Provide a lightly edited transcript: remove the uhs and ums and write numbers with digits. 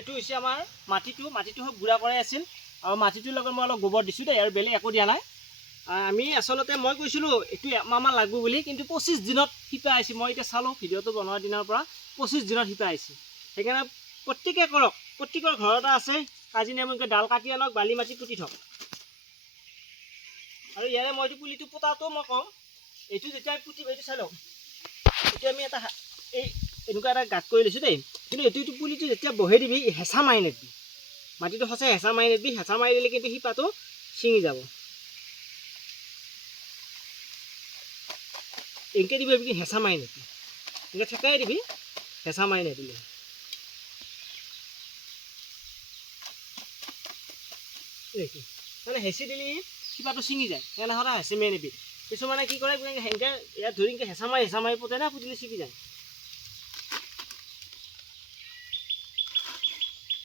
এইটো হৈছে আমাৰ মাটিটো গুড়া কৰাই আছিল আৰু মাটিটোৰ লগত মই অলপ গোবৰ দিছোঁ দেই আৰু বেলেগ একো দিয়া নাই আমি আচলতে মই কৈছিলোঁ এইটো এমাহমান লাগব বুলি কিন্তু 25 দিনত শিপা আহিছে মই এতিয়া চালোঁ ভিডিঅ'টো বনোৱাৰ দিনৰ পৰা 25 দিনত শিপা আহিছে সেইকাৰণে প্ৰত্যেকে কৰক প্ৰত্যেকৰ ঘৰতে আছে কাজি নেমুকে ডাল কাটি আনক বালি মাটি পুতি থওক আৰু ইয়াৰে মই পুলিটো পোতাটো মই কম এইটো যেতিয়া পুতিব এইটো চাই লওক এতিয়া আমি এটা এই এনেকুৱা এটা গাঁত কৰি লৈছোঁ দেই কিন্তু এইটো পুলিটো যেতিয়া বহে দিবি হেঁচা মাৰি নেদবি মাটিটো সঁচাই হেঁচা মাৰি নেদবি হেঁচা মাৰি দিলে কিন্তু শিপাটো ছিঙি যাব এনেকৈ দিবি কি হেঁচা মাৰি নেদবি এনেকৈ ঠেকাই দিবি হেঁচা মাৰি নেদিলে মানে হেঁচি দিলে শিপাটো ছিঙি যায় সেইকাৰণে সদায় হেঁচি মাৰি নেবি কিছুমানে কি কৰে সেনেকৈ ইয়াত ধৰি হেঁচা মাৰি পোতে না পুতিলে ছিঙি যায়